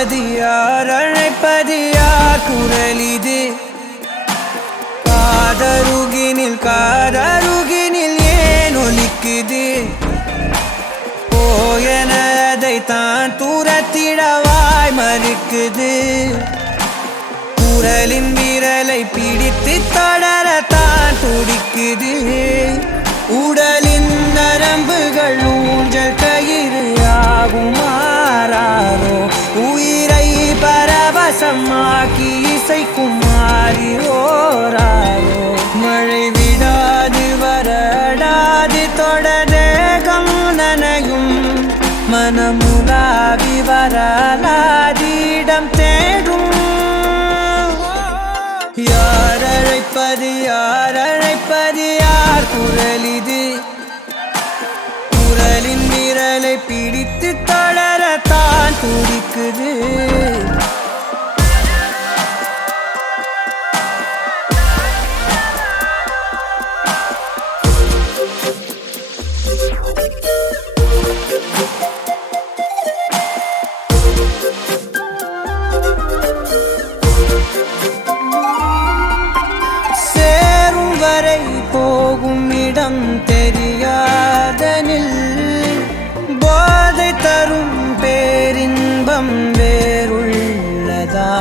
அழைப்பது யார் அழைப்பது யார் குரல் இது காதருகினில் ஏன் ஒலிக்குது போயனதை தான் தூரத்திடவாய் மறுக்குது குரலின் விரலை பிடித்து தொடரத்தான் துடிக்குது உடலின் நரம்புகள் ஊஞ்சல் கயிறு ஆகும் மாறாரோ உயிரை பரவசமாக்கி இசைக்கும் மாறி ஓராரோ மழை விடாது வரடாது தொடரேகம் நனையும் மனமுலாவி வரலாதிடம் தேடும் யார் அழைப்பது யார் குரல் இது குரலின் விரலை பிடித்து தொடரத்தான் துடிக்குது போகும் இடம் தெரியாதனில் போதை தரும் பேரின்பம் வேறுள்ளதா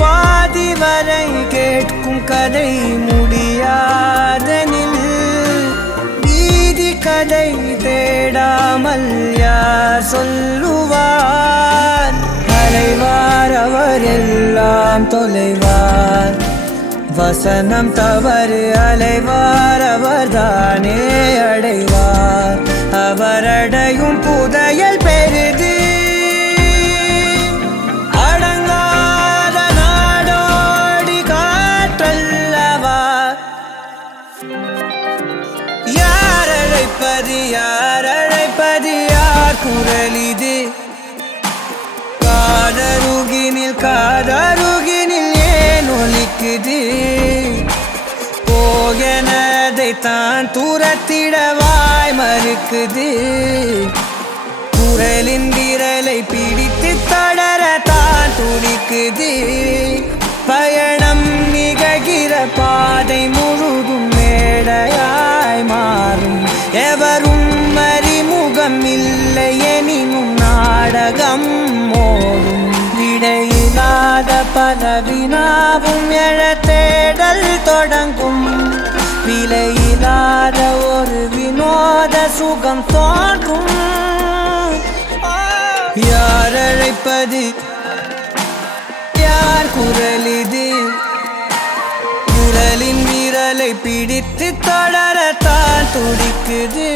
பாதி வரை கேட்கும் கதை முடியாதனில் வீதி கதை தேடாமல் யார் சொல்லுவார் அலைவார் அவர் எல்லாம் தொலைவார் வசனம் தவறு அலைவார் அவர்தானே அடைவார் அவரடையும் புதையல் பெரிது அடங்காத நாடோடி காற்றல்லவா யார் அழைப்பது யார் குரல் இது காதருகினில் ஏன் ஒலிக்குது போயனதை தான் தூரத்திடவாய் மறுக்குது குரலின் விரலை பிடித்து தொடரத்தான் துடிக்குது பயணம் நிகழ்கிற பாதை முழுதும் மேடையாய் மாறும் எவரும் அறிமுகம் இல்லை எனினும் நாடகம் ஓடும் விடையில்லாத பல வினாவும் எழ தேடல் தொடங்கும் விலையில்லாத ஒரு வினோத சுகம் தோன்றும் யார் அழைப்பது யார் குரல் இது குரலின் விரலை பிடித்து தொடரத்தான் துடிக்குது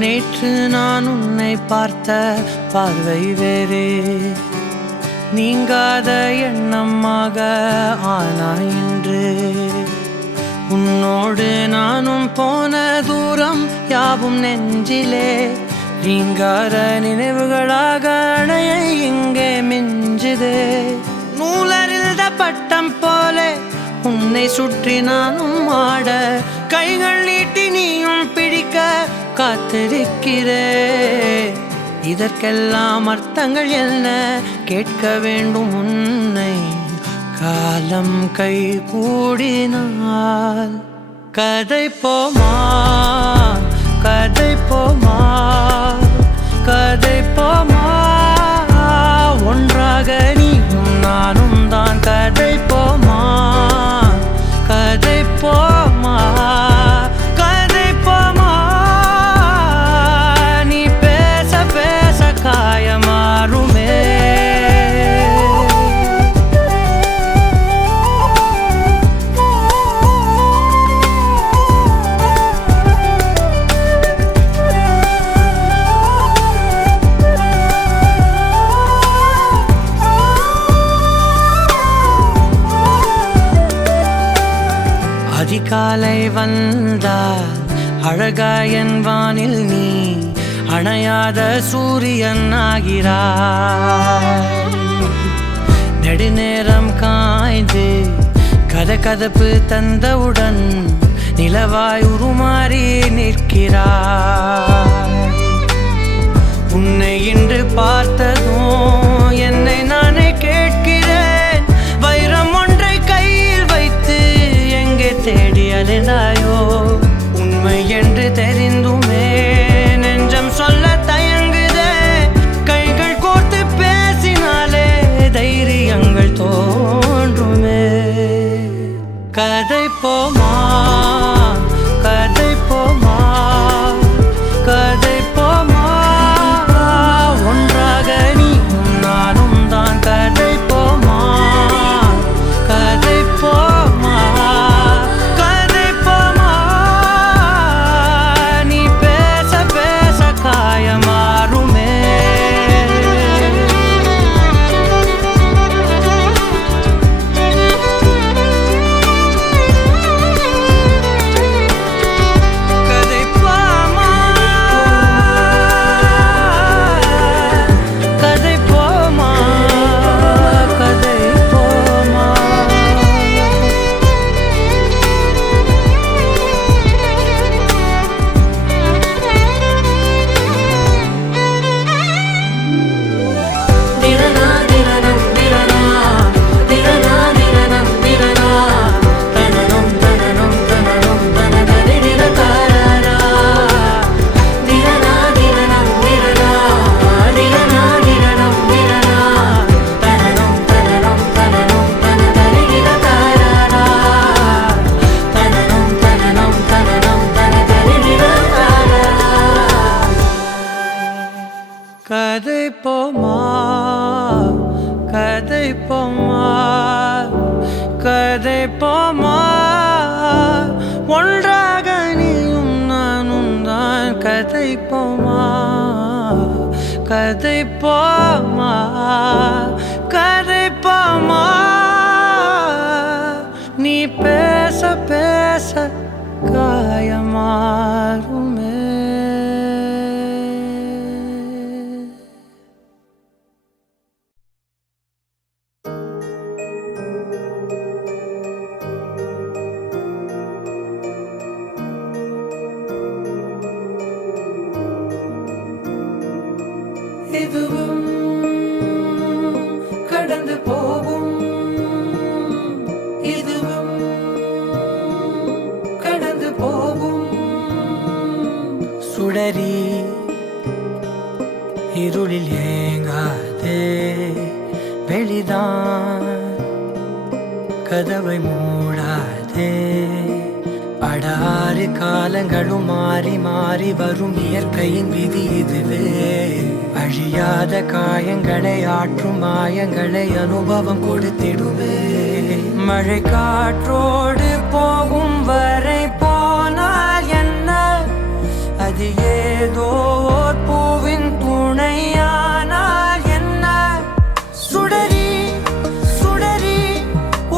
நேற்று நான் உன்னை பார்த்த பார்வை வேறே நீங்காத எண்ணமாக ஆனாய் இன்று உன்னோடு நானும் போன தூரம் யாவும் நெஞ்சிலே ரீங்கார நினைவுகளாக அணைய இங்கே மிஞ்சுதே நூலறிந்த பட்டம் போல உன்னை சுற்றி நானும் ஆட கைகள் நீட்டி நீயும் பிடிக்க காத்திருக்கிறே இதற்கெல்லாம் அர்த்தங்கள் என்ன கேட்க வேண்டும் உன்னை காலம் கை கூடினால் கதை போமா கதை போமா கதை போமா ஒன்றாக நீயும் நானும் தான் கதை போமா கதை போமா அதிகாலை வந்தால் அழகாயன் வானில் நீ அணையாத சூரியன் ஆகிறாய். நெடுநேரம் காய்ந்து கதகதப்பு தந்தவுடன் நிலவாய் உருமாறி நிற்கிறாய். உன்னை இன்று பார்த்ததும் என்னை நானே கேட்கிறேன், வைரம் ஒன்றை கையில் வைத்து எங்கே தேடி அலைந்தாயோ? உண்மை என்று தெரிந்துமே நெஞ்சம் சொல்ல தயங்குதே, கைகள் கோர்த்து பேசினாலே தைரியங்கள் தோன்றுமே. கதை போமா கதை போமா கதை போமா, ஒன்றாக நீயும் நானும் தான். கதை போமா கதை போமா கதை போமா, நீ பேச பேச காயமாறுமே. கதை போமா கதை போமா கதை போமா, ஒன்றாக நீயும் நானும் தான். கதை போமா கதை போமா கதை போமா, நீ பேச பேச காயமாறுமே. இதுவும் கடந்து போகும், இதுவும் கடந்து போகும். சுடரி இருளில் ஏங்காதே, வெளிதான் கதவை மூடாதே. படாறு காலங்களும் மாறி மாறி வரும் இயற்கையின் விதி இதுவே. அழியாத காயங்களை ஆற்றும் மாயங்களை அனுபவம் கொடுத்திடுவே. மழை காற்றோடு போகும் வரை போனால் என்ன, அது ஏதோ ஓர் பூவின் துணையானால் என்ன. சுடரி சுடரி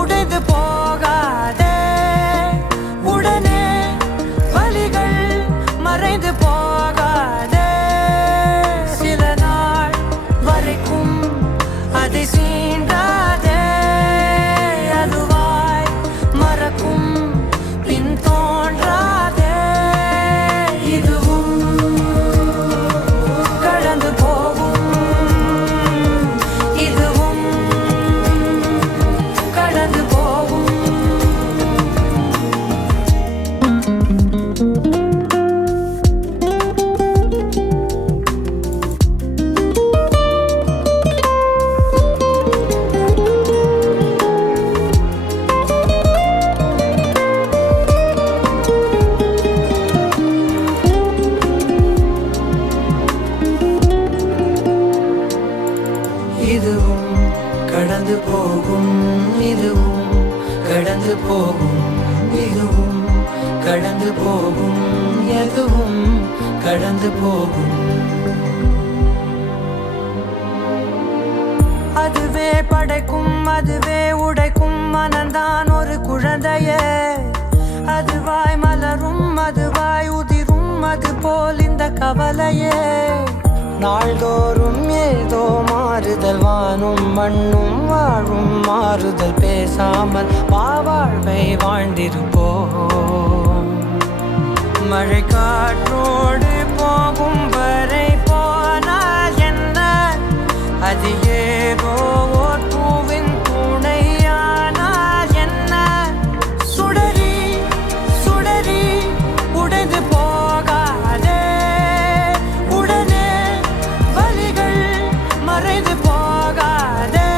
உடைந்து போகாதே, உடனே வலிகள் மறைந்து போகாதே. சில நாள் வரைக்கும் அதை சீண்டாதே, அதுவாய் மறக்கும் பின் தோன்றாதே. இதுவும் கடந்து போகும், இதுவும் கடந்து போகும். இதுவும் கடந்து போகும், இதுவும் கடந்து போகும், இதுவும் கடந்து போகும், எதுவும் கடந்து போகும். அதுவே படைக்கும் அதுவே உடைக்கும் மனந்தான் ஒரு குழந்தையே. அதுவாய் மலரும் அதுவாய் உதிரும் அது போல் இந்த கவலையே நாள்தோறும் ஏதோ மாறுதல் வானும் மண்ணும் வாழும் மாறுதல் பேசாமல் வாழ்வை வாழ்ந்திருப்போம் மழை காற்றோடு போகும் வரை போனால் என்ன அது ஏதோ ஓர் பூவின் துணையானால் என்ன சுடரி சுடரி உடைந்து போகாதே உடனே வலிகள் மறைந்து போகாதே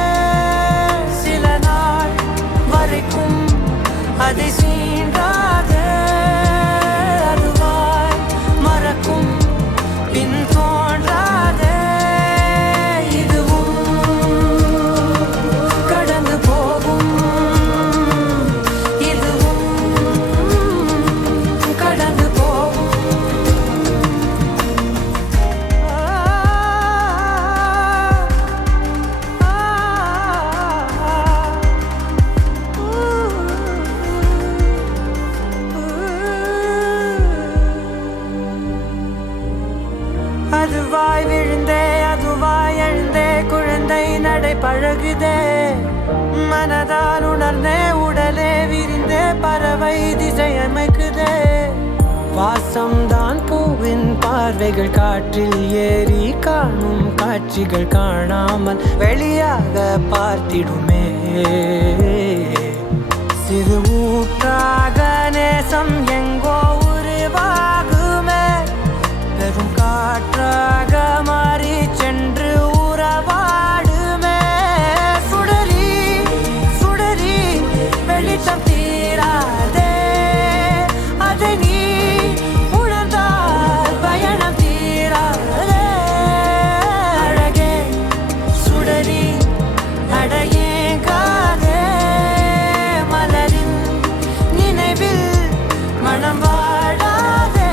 சில நாள் வரைக்கும் அதை சீண்டாதே அதுவாய் மறக்கும் பின் தோன்றாதே அதுவாய் விழுந்தே அதுவாய் எழுந்தே குழந்தை நடை பழகுதே மனதால் உணர்ந்தே உடலே விரிந்தே பறவை திசை அமைக்குதே வாசம்தான் பூவின் பார்வைகள் காற்றில் ஏறி காணும் காட்சிகள் காணாமல் வெளியாக பார்த்திடுமே சிறு ஊற்றாக நேசம் எங்கோ உருவாகுமே பெரும் காற்றாக மாறி சென்று உறவாடுமே சுடரி சுடரி வெளிச்சம் தீராதே அதை நீ உணர்ந்தால் பயணம் தீராதே அழகே சுடரி அடையேங்காதே மலரின் நினைவில் மனம் வாடாதே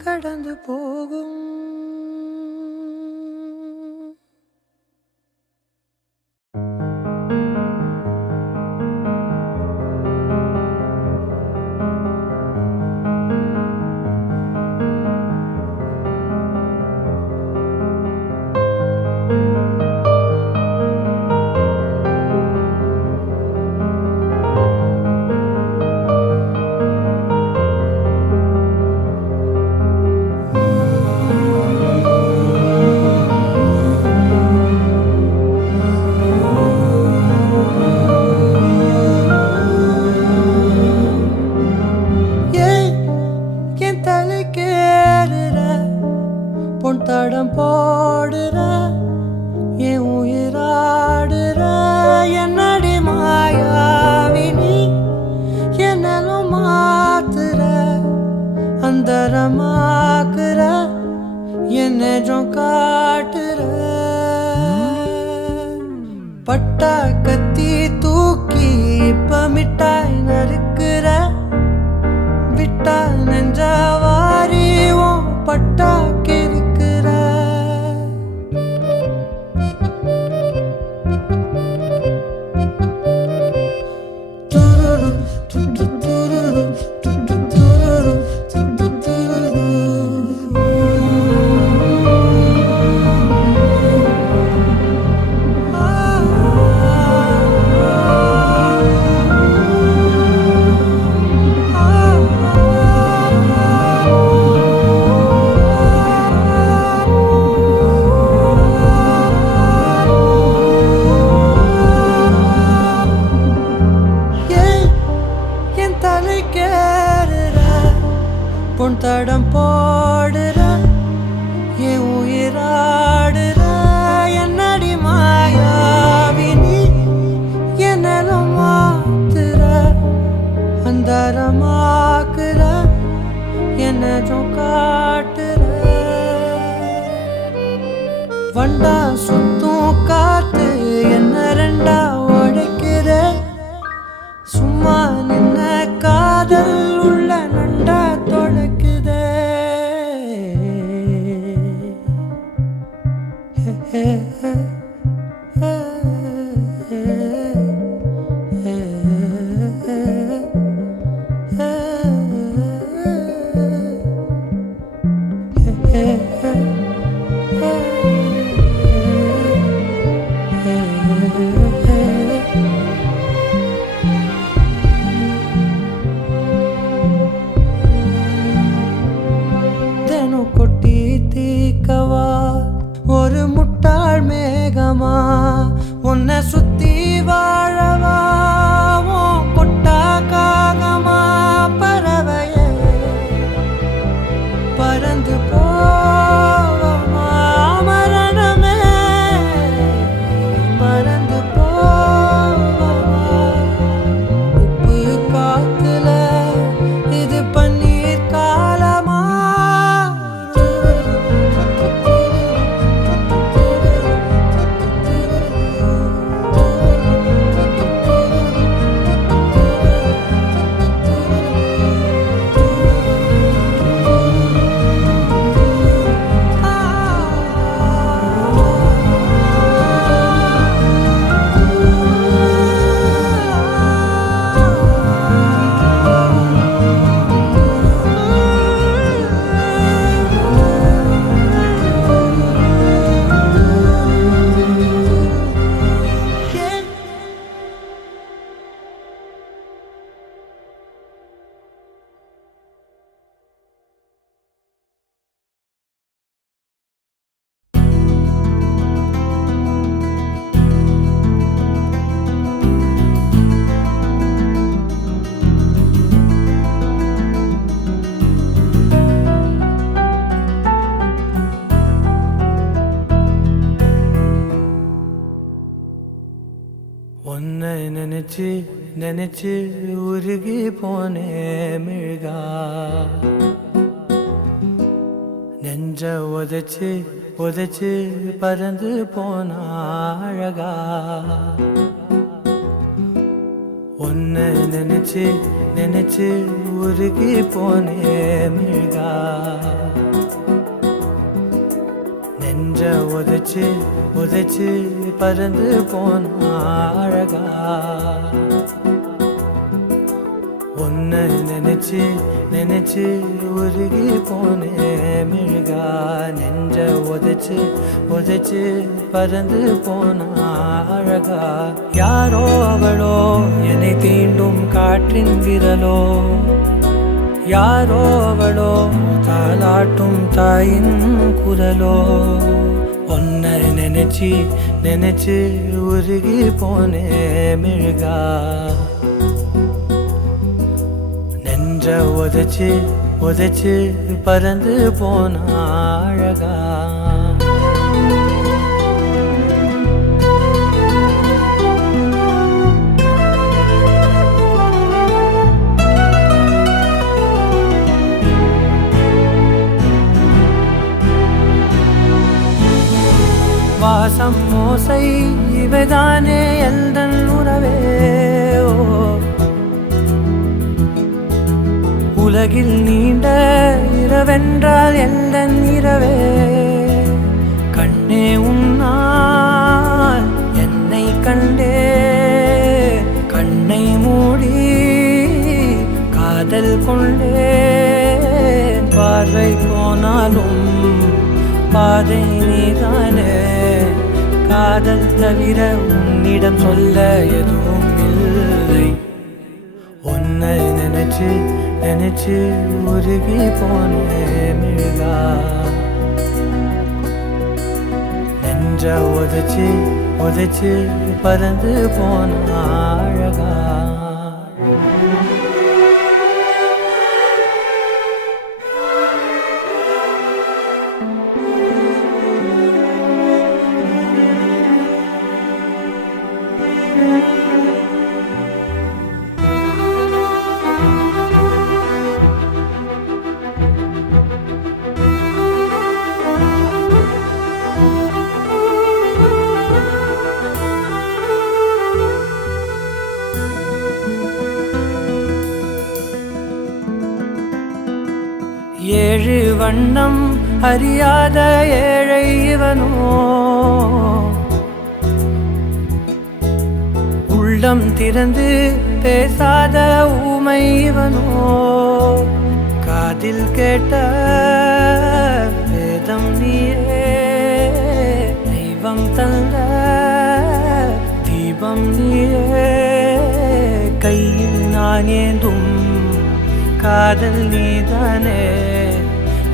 கடந்து போகும் தடம் போடுற என் உயிராடுற என்னடி மாயாவினி என்னலும் மாத்துற அந்தரமாக்குற என்னும் காட்டுற பட்டா கத்தி தூக்கி இப்ப மிட்டாய் நறுக்குற விட்டா நெஞ்சவாரி பட்டா கிறுக்குற வண்டா சுத்தும் காத்து என்ன ரெண்டா உடைக்கிற சும்மா நின்ன காதல் உள்ள நண்டா தொலைக்குதே கொட்டி தீக்கவா ஒரு முட்டாள் மேகமா உன்னை சுத்தி வாழவா கொட்டா காகமா பறவையே பறந்து போவமா மரணமே மறந்து போவமா உப்பு காத்துல இது பன்னீர் காலமா உன்னை நினைச்சு நினைச்சு உருகி போனே மிழ்கா நெஞ்ச உதைச்சு உதைச்சு பறந்து போன அழகா உன்னை நினைச்சு நினைச்சு உருகி போனே மிழ்கா நெஞ்ச உதைச்சு உதைச்சு பறந்து போன அழகா உன்னை நினைச்சு நினைச்சு உருகி போனே மிழ்கா நெஞ்ச உதைச்சு உதைச்சு பறந்து போன அழகா யாரோ அவளோ என்னை தீண்டும் காற்றின் விரலோ யாரோ அவளோ தாலாட்டும் தாயின் குரலோ உன்னை நினைச்சு நினைச்சு உருகி போனே மிழ்கா நெஞ்ச உதைச்சு உதைச்சு பறந்து போன அழகா வாசம் மோசை இவைதானே எந்தன் உறவே உலகில் நீண்ட இரவென்றால் எந்தன் இரவே கண்ணே உன்னால் என்னை கண்டே கண்ணை மூடி காதல் கொண்டே பார்வை போனாலும் பாதை நீதானே காதல் தவிர உன்னிடம் சொல்ல எதுவும் இல்லை உன்னை நினைச்சு நினைச்சு உருகி போனே மிழ்கா நெஞ்ச உதைச்சு உதைச்சு பறந்து போன அழகா வண்ணம் அறியாத ஏழை இவனோ, உள்ளம் திறந்து பேசாத ஊமை இவனோ, காதில் கேட்ட வேதம் நீயே, தெய்வம் தந்த தீபம் நீயே, கையில் நான் ஏந்தும் காதல் நீதானே,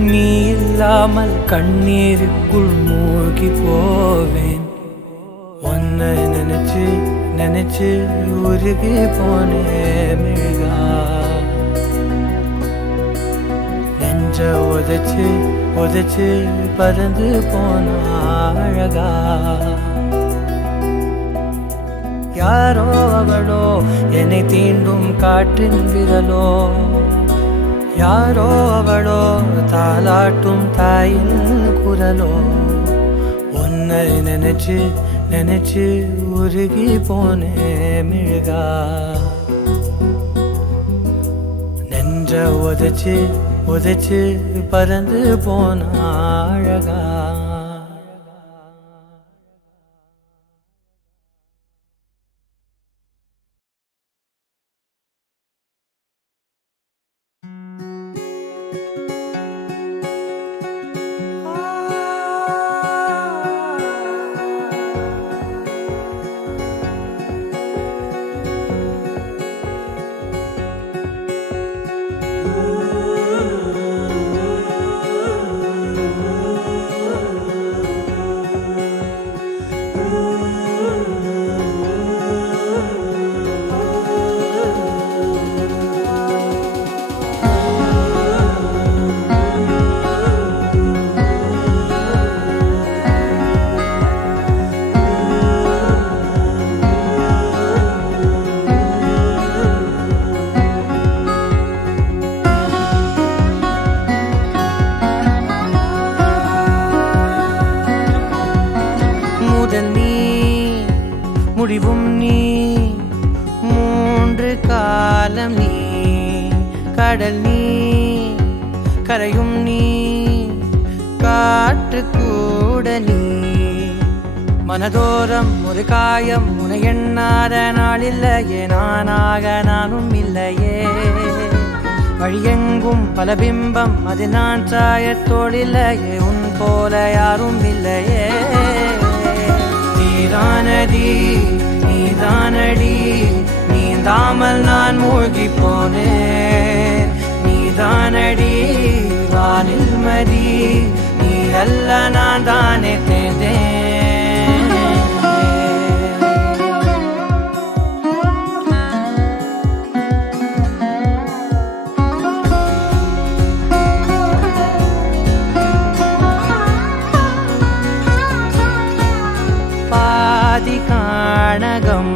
நீ இல்லாமல் கண்ணீருக்குள் மூழ்கி போவேன். உன்னை நினைச்சு நினைச்சு உருகி போனே மிழ்கா, நெஞ்ச உதைச்சு உதைச்சு பறந்து போன அழகா. யாரோ அவளோ என்னை தீண்டும் காற்றின் விரலோ, யாரோ அவளோ தாலாட்டும் தாயின் குரலோ, உன்னை நினைச்சு நினைச்சு உருகி போனே மிழ்கா, நெஞ்ச உதைச்சு உதைச்சு பறந்து போன அழகா. முடிவும் நீ, மூன்று காலம் நீ, கடல் நீ, கரையும் நீ, காற்று கூட நீ, மனதோரம் ஒரு காயம் உனை எண்ணாத நாள் இல்லையே, நானாக நானும் இல்லையே, வழியெங்கும் பல பிம்பம் அது நான் சாயத்தோடில்லையே, உன் போல யாரும் இல்லையே. நீதானடி நீதானடி, நீந்தாமல் நான் மூழ்கி போனேன், நீதானடி வானில் மதி, நீ அல்ல நான் தானே தேர்ந்தேன். பாதி காணகம்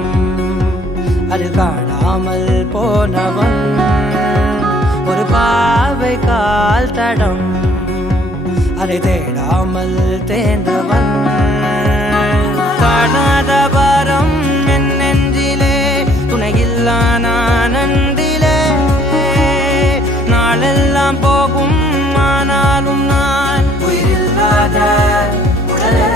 அது காணாமல் போனவன், ஒரு பாவை கால் தடம் அதை தேடாமல் தேர்ந்தவன், காணாத பாரம் என் நெஞ்சிலே, துணையில்லா நான் அன்றிலே, நாளெல்லாம் போகும் ஆனாலும் நான் உயிரில்லாத உடலே.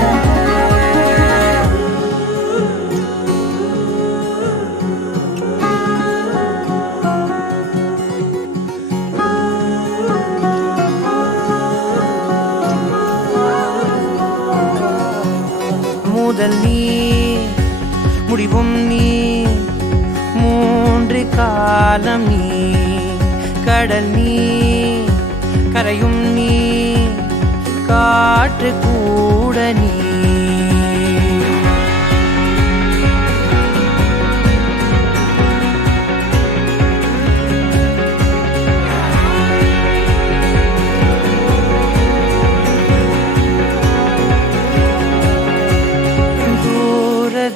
முதல் நீ, முடிவும் நீ, மூன்று காலம் நீ, கடல் நீ, கரையும் நீ, காற்று கூட நீ.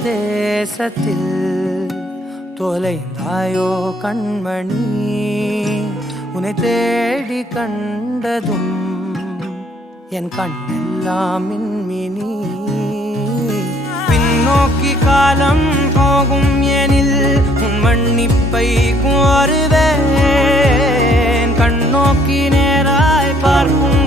தேசத்தில் தொலைந்தாயோ கண்மணி, உன்னை தேடி கண்டதும் என் கண்ணெல்லாம் மின்மினி, பின்னோக்கி காலம் போகும் எனில் உன் மன்னிப்பை கோருவேன், கண்ணோக்கி நேராய் பார்க்கும்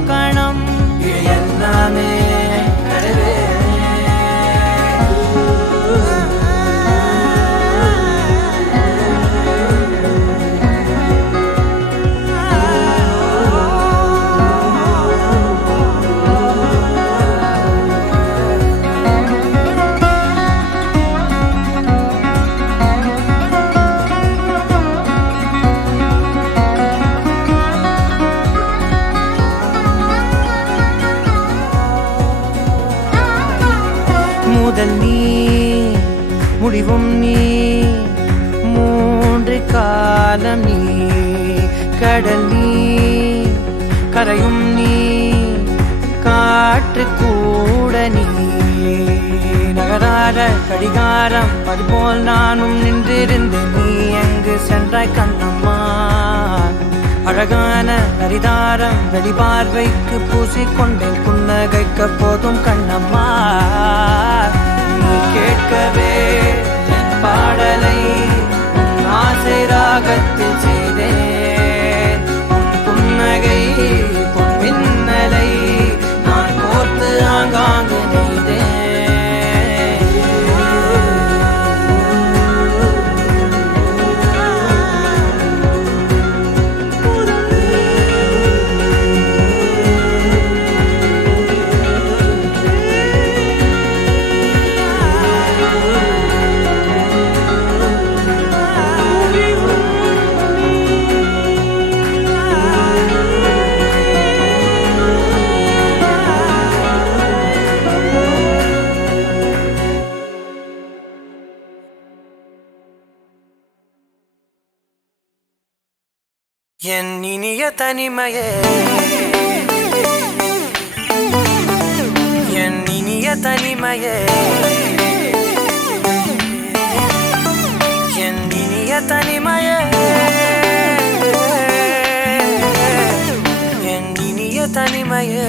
முதல் நீ முடிவும் நீ மூன்று காலம் நீ கடல் நீ கரையும் நீ காற்று கூட நீ நகராத கடிகாரம் அதுபோல் நானும் நின்றிருந்தேன் நீ எங்கு சென்றாய் கண்ணம்மா அழகான ஹரிதாரம் வெளிபார்வைக்கு பூசிக்கொண்டேன் புன்னகைக்க போதும் கண்ணம்மா நீ கேட்கவே என் பாடலை ஆசை ராகத்தில் செய்தேன் புன்னகை மின்னலை நான் கோர்த்து ஆங்காங்கு நெய்தேன் என் இனிய தனிமையே என் இனிய தனிமையே என் இனிய தனிமையே என் இனிய தனிமையே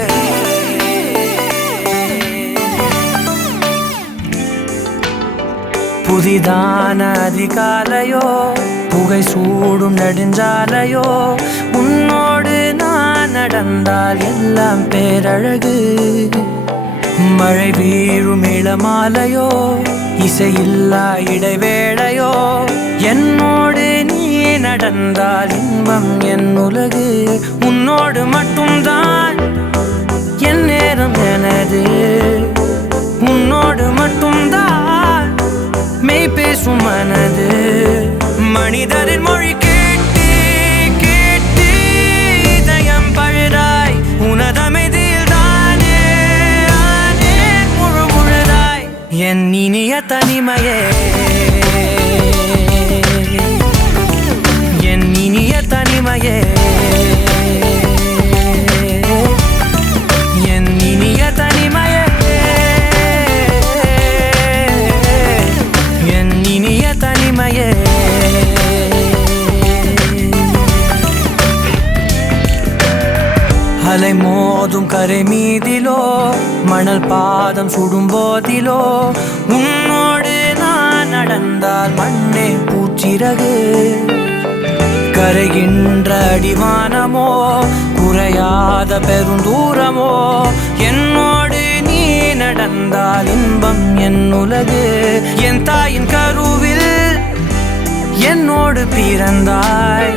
புதிதான அதிகாலையோ புகை சூடும் நெடுஞ்சாலையோ உன்னோடு நான் நடந்தால் எல்லாம் பேரழகு மழை வீழும் இளமாலையோ இசையில்லா இடைவேளையோ என்னோடு நீ நடந்தால் இன்பம் என் உலகு உன்னோடு மட்டும்தான் என் நேரம் எனது உன்னோடு மட்டும்தான் மெய் பேசும் மனது மனிதரின் மொழி கேட்டு கேட்டு இதயம் பழுதாய் உனதமைதில் தானே ஆனே முழு முழுதாய் என் இனிய தனிமையே என் இனிய தனிமையே என் இனிய தனிமையே என் இனிய தனிமையே அலை மோதும் கரை மீதிலோ மணல் பாதம் சுடும் போதிலோ உன்னோடு நான் நடந்தால் மண்ணே பூச்சிறகு கரைகின்ற அடிவானமோ குறையாத பெருந்தூரமோ என்னோடு நீ நடந்தால் இன்பம் என் உலகு என் தாயின் கருவில் என்னோடு பிறந்தாய்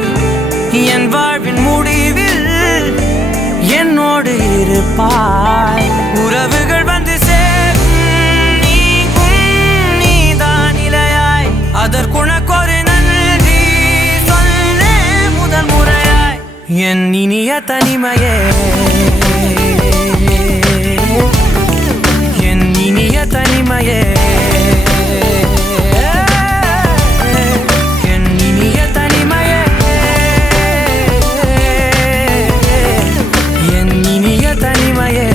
என் வாழ்வின் முடிவில் என்னோடு இருப்பாய் உறவுகள் வந்து சேரும் நீக்கும் நீதான் இலையாய் அதற்குணக்கொரு நன்றி சொல்ல முதல் முறையாய் என் இனிய தனிமையே என் இனிய தனிமையே என் இனிய தனிமையே என் இனிய தனிமையே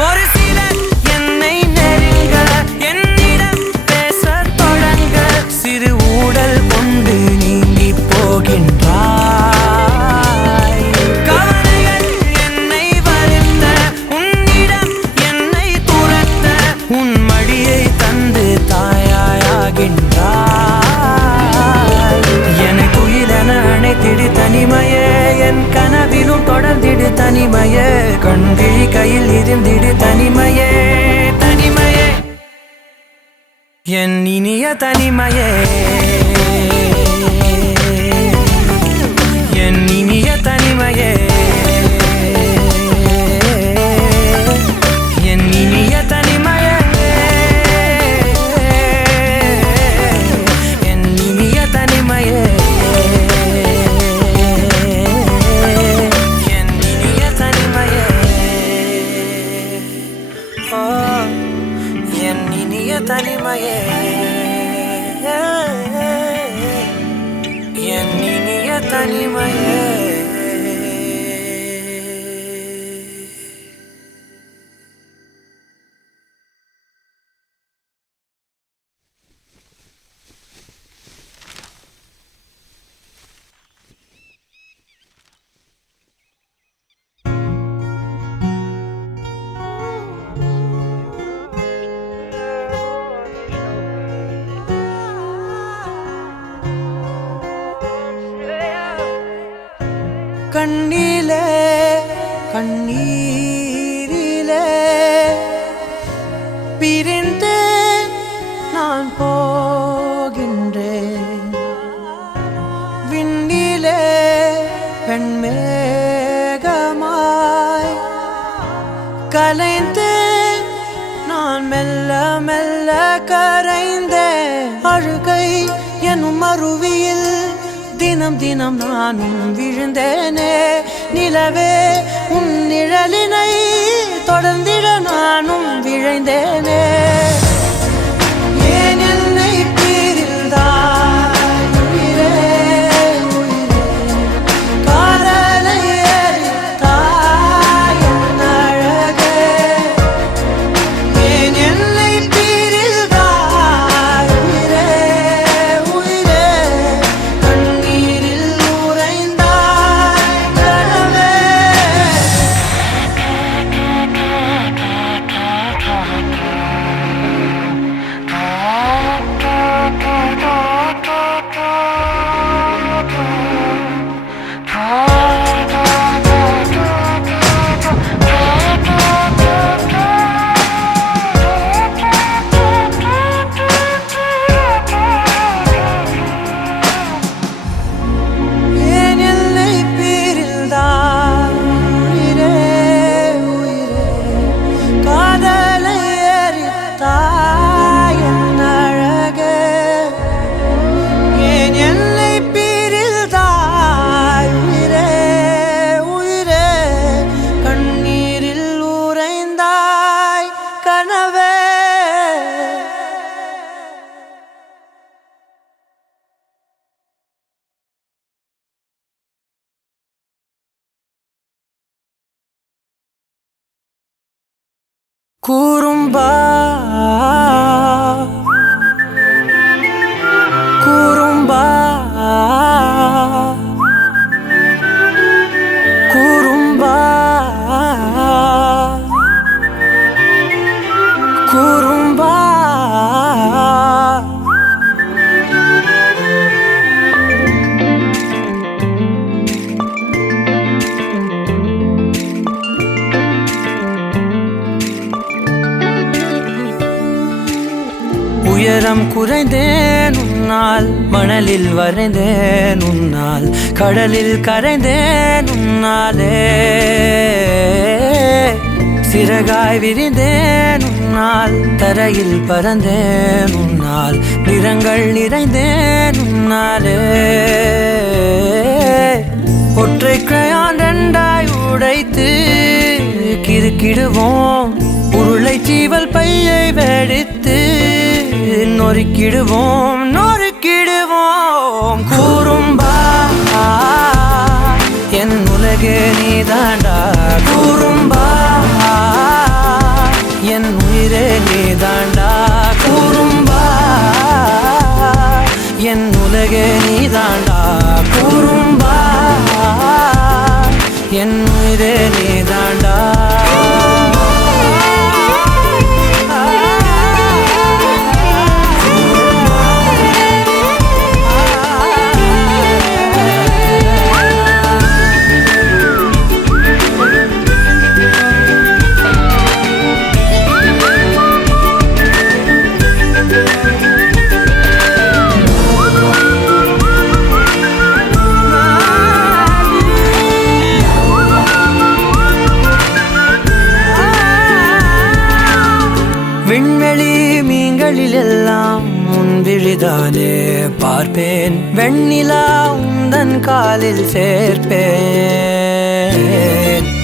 ஒரு சிலர் என்னை நெருங்க என்னிடம் பேச தொடங்க சிறு ஊடல் கொண்டு நீங்கி போகின்றாய் கவலைகள் என்னை வருத்த உன்னிடம் என்னை துரத்த உன் மடியை தந்து தாயாயாகின்றாய் என குயிலென அணைத்திடித்த தனிமையே என் இனிய தனிமையே என் இனிய தனிமையே என் இனிய தனிமையே என் இனிய தனிமையே என் இனிய தனிமையே என் இனிய தனிமையே கண்ணிலே கண்ணீரிலே பிரிந்து நான் போகின்றேன் விண்ணிலே பெண்மேகமாய் கலைந்து நான் மெல்ல மெல்ல கரைந்தேன் அழுகை எனும் அருவியில் தினம் தினம் நானும் விழுந்தேனே நிலவே உன் நிழலினை தொடர்ந்திட நானும் விழைந்தேனே ஏன் என்னை பிரிந்தாய் உயிரே உயிரே காதலை எரித்தாய் என் அழகே ஏன் என்னை பிரிந்தாய் உயிரே உயிரே கண்ணீரில் உறைந்தாய் கனவே ஏன் என்னை பிரிந்தாய் உயிரே உயிரே காதலை எரித்தாய் என் அழகே ஏன் என்னை பிரிந்தாய் உயிரே உயிரே கண்ணீரில் உறைந்தாய் கனவே குறும்பா குறும்பா குறும்பா குறும்பா உயரம் குறைந்தேன் உன்னால் மணலில் வரைந்தேன் உன்னால் கடலில் கரைந்தேன் உன்னாலே சிறகாய் விரிந்தேன் உன்னால் தரையில் பறந்தேன் உன்னால் நிறங்கள் நிறைந்தேன் உன்னாலே ஒற்றை கிரையான் ரெண்டாய் உடைத்து கிறுக்கிடுவோம் உருளை சீவல் பையை வெடித்து நொறுக்கிடுவோம் நொறுக்கிடுவோம் குறும்பா என் உலகே நீதாண்டா குறும்பா என் உயிரே நீதாண்டா குறும்பா என் உலகே நீதாண்டா குறும்பா என் உயிரே நீதாண்டா வழிதானே பார்ப்பேன், வெண்ணிலா உந்தன் காலில் சேர்ப்பேன்.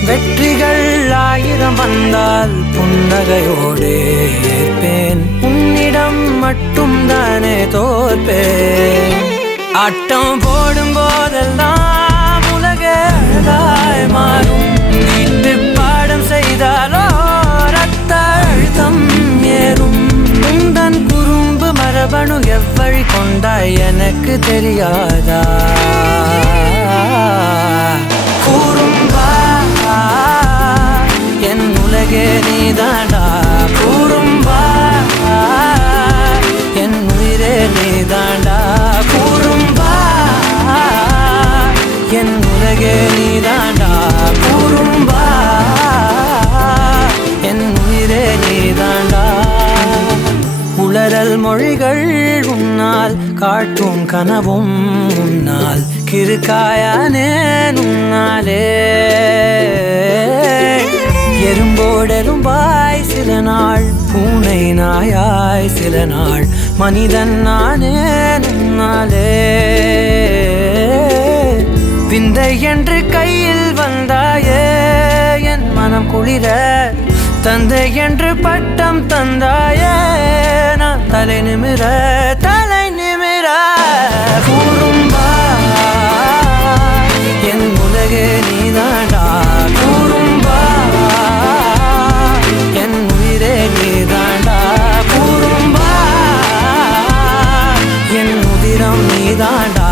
வெற்றிகள் 1000 வந்தால் புன்னகையோடே ஏற்பேன், உன்னிடம் மட்டும் தானே தோற்பேன். ஆட்டம் போடும் போதெல்லாம் உலக அழகாய் மாறும், வீட்டு பாடம் செய்தாலோ ரத்த அழுத்தம் ஏறும். உந்தன் குறும்பு மரபணு எவ்வழி கொண்டாய் எனக்கு தெரியாதா? கூறும்பா என் உலகே நீதாண்டா, கூறும்பா என் உயிரே நீதாண்டா, கூறும்பா என் உலகே நீதாண்டா, கூறும்பா என் உயிரே நீதாண்டா. உளறல் மொழிகள் உன்னால், காட்டும் கனவும் உன்னால், கிறுக்காயானே உன்னாலே. எறும்போடெரும்பாய் சில நாள், பூனை நாயாய் சில நாள், மனிதன் நானே உன்னாலே. விந்தை என்று கையில் வந்தாயே என் மனம் குளிர, தந்தை என்று பட்டம் தந்தாயே நான் தலை நிமிர தலை நிமிர. கூறும்பா என் உலகே நீதாண்டா, கூறும்பா என் உயிரே நீதாண்டா, கூறும்பா என் உதிரம் நீதாண்டா.